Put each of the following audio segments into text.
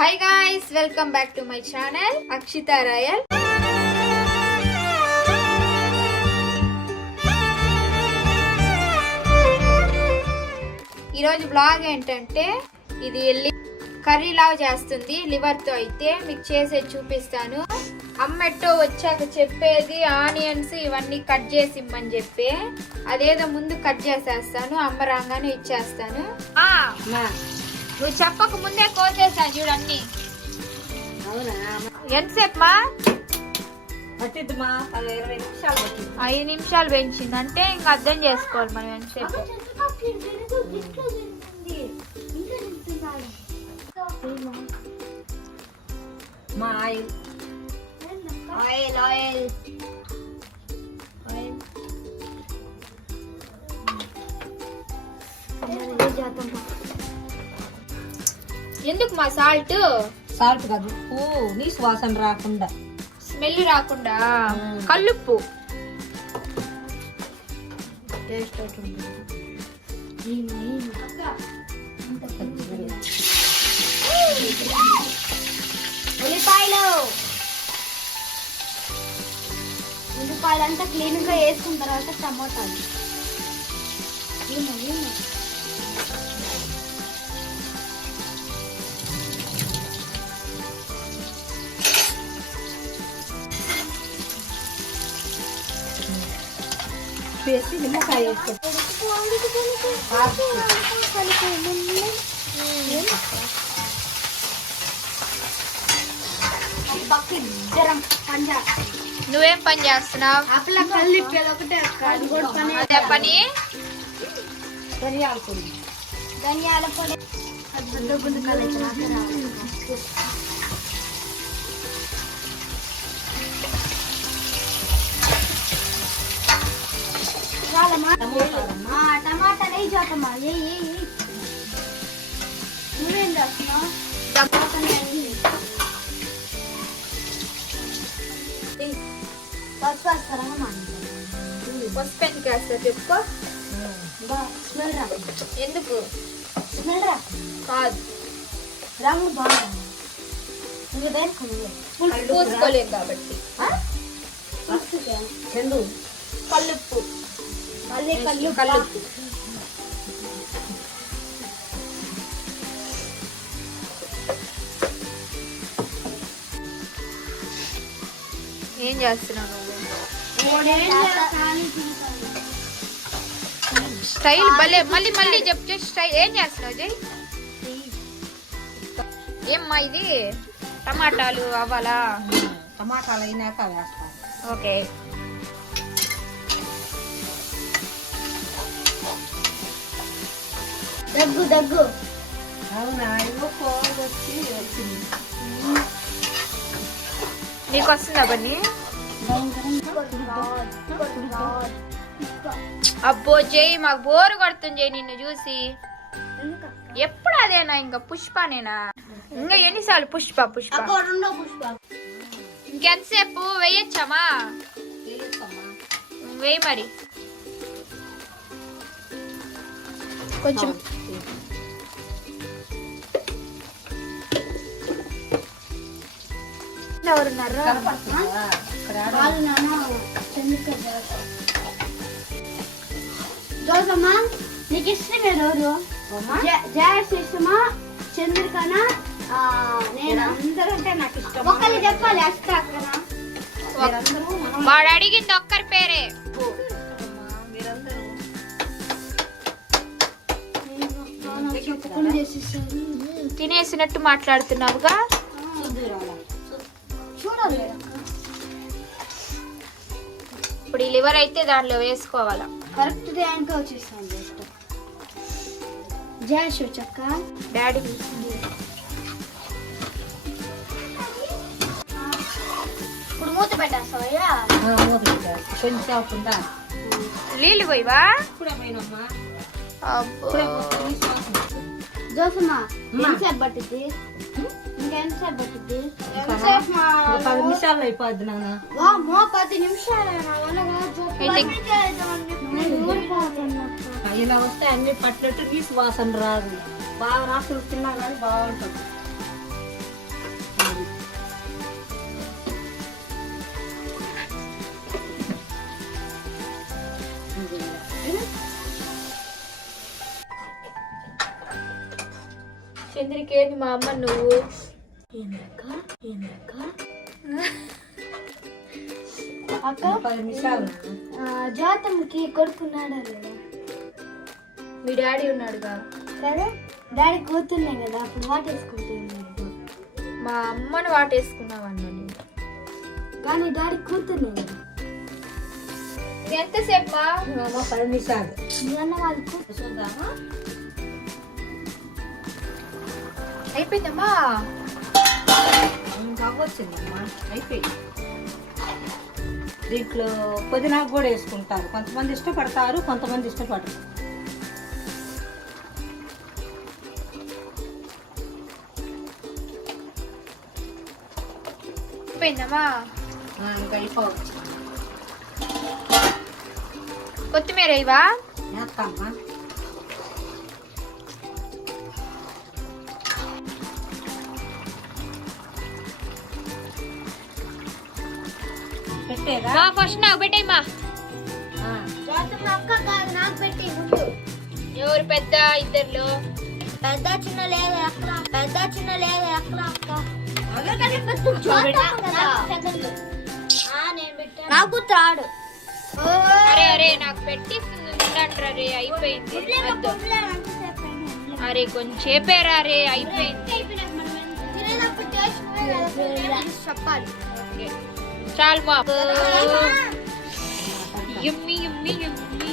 Hi guys welcome back to my channel Akshita Royal ఈరోజు blog ఏంటంటే ఇది లి- కర్రీ లాగా చేస్తుంది. లివర్తో అయితే మీకు చేసేది చూపిస్తాను. అమ్మెట్టో వచ్చాక చెప్పేది ఆనియన్స్ ఇవన్నీ కట్ చేసి ఇమ్మని చెప్పి. అదేదో ముందు కట్ చేసేస్తాను అమ్మ రాగానే ఇచ్చేస్తాను. ఆ, నువ్వు చెప్పక ముందే కోసేసాను చూడన్నీ. అవునా? ఎంతసేపు మా? ఐదు నిమిషాలు పెంచింది. అంటే ఇంకా అర్థం చేసుకోవాలి మనం ఎంతసేపు. మా ఆయిల్. Oil oil. ఎందుకు మా సాల్ట్? సాల్ట్ కాదు. ఉప్పు నీ సువాసన రాకుండా. స్మెల్ రాకుండా. కల్లుప్పు. టేస్ట్ ఉల్లిపాయలు ఉల్లిపాయలు. అంతా క్లీన్గా వేసుకున్న తర్వాత టమాటాలు. ఏమో, ఏమో. వేసి నిమ్మకాయ వేసుకో పక్క ఇద్దరం పంజా నువ్వేం పని చేస్తున్నావు అప్పలా కలిపేది ఒకటే అక్క అది కూడా పని అదే పని ధనియాల పొడి ధనియాల పొడి టమాటా వేయి చేతమ్మా ఏ నువ్వేం చేస్తున్నావు పసుపు వేస్తారమ్మా పసుపు ఎందుకు చెప్పుకో స్మెల్ రా ఎందుకు స్మెల్ రా కాదు రంగు బాగుంది నువ్వు దేనికి అది కాబట్టి రెండు కల్లుప్పు మళ్ళీ కళ్ళు కల్లుప్పు ఏం చేస్తున్నావు నువ్వు? స్టైల్ భలే మళ్ళీ మళ్ళీ చెప్తే స్టైల్. ఏం చేస్తున్నావు జై? ఏమ్మా ఇది? టమాటాలు అవ్వాలా టమాటాలు అయినాక వేస్తాను. ఓకే. దగ్గు దగ్గు అవునా? ఇవ్వ కోడి వచ్చి వచ్చింది. నీకు వస్తుందా బన్నీ? అబ్బో జై మాకు బోరు కొడుతుంది జై నిన్ను చూసి. ఎప్పుడు అదేనా? ఇంకా పుష్పనేనా? ఇంకా ఎన్నిసార్లు పుష్ప పుష్ప? పుష్ప. ఇంకెంతసేపు? వేయచ్చామా వేయొచ్చమ్మా? వేయి మరి. కొంచెం వాళ్ళు నాన్న చంద్రిక జోసమ్మా నీకు ఇష్టం ఎవరు? జయస్ ఇష్టమా? చంద్రికనా? ఆ, నేను అందరంటే నాకు ఇష్టం. ఒకళ్ళు చెప్పాలి అష్ట అక్కనా? మీరందరూ మనం వాడు అడిగింది ఒక్కరి పేరే. తినేసినట్టు మాట్లాడుతున్నావుగా? చూడాలి ఇప్పుడు ఈ లివర్ అయితే దాంట్లో వేసుకోవాలా? కరెక్ట్ టైంకి వచ్చేస్తాను జస్ట్. జయస్ వచ్చాక డాడీ ఇప్పుడు మూత పెట్టేస్తావయ్యా కొంచెం నీళ్ళు పోయివా? ఇప్పుడే పోయినమ్మా. అబ్బో. ఇప్పుడే పోతే పది నిమిషాలు అయిపోద్ది పది నిమిషాలు ఇలా వస్తే అన్ని పట్టినట్టు తీసి వాసన రాదు. బాగా తిన్నా కానీ బాగుంటుంది. చంద్రికేది మా అమ్మ నువ్వు? అక్క? జ్యోతమ్మకి కొడుకున్నాడా లేదా మీ డాడీ ఉన్నాడుగా. కదా? డాడీ కూతున్నాయి కదా అప్పుడు వాటేసుకుంటే మా అమ్మని వాటేసుకున్నావన్నా నేను కానీ డాడీ కూతున్నాయి కదా. ఎంతసేపు? పది నిమిషాలు మీ అన్న వాళ్ళు అయిపోయిందమ్మా. వచ్చిందమ్మా అయిపోయింది దీంట్లో పుదీనా కూడా వేసుకుంటారు. కొంతమంది ఇష్టపడతారు కొంతమంది ఇష్టపడరు. కొత్తిమీర ఇవా వేస్తామ్మా. పెట్టేదా? మా ఫస్ట్ నాకు పెట్టేయమ్మా ఆ, జ్యోతమ్మ అక్క కాదు నాకు పెట్టి ముందు. ఎవరు పెద్ద ఇద్దర్లో? పెద్ద చిన్న లేదు అక్కడ పెద్ద చిన్న లేదు అక్కడ అక్క. నాకు త్రాడు అరే అరే నాకు పెట్టిస్తుంది రే అయిపోయింది. అరే కొంచెం రే అయిపోయింది. చెప్పాలి. చాలు మా యమ్మి యమ్మి యమ్మి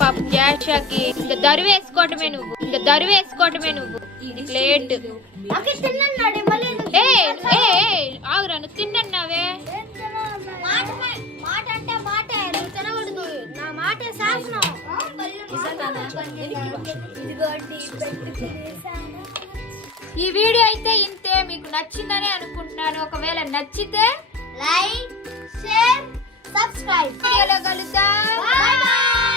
పాప జాషాకి ఇంకా దరువు వేసుకోవటమే నువ్వు ఇంకా దరువు వేసుకోవటమే నువ్వు ప్లేట్? ఏ ఏ ఆగురా నువ్వు తినేసాను. ఈ వీడియో అయితే ఇంతే. మీకు నచ్చిందని అనుకుంటున్నాను. ఒకవేళ నచ్చితే like, share, subscribe. Bye.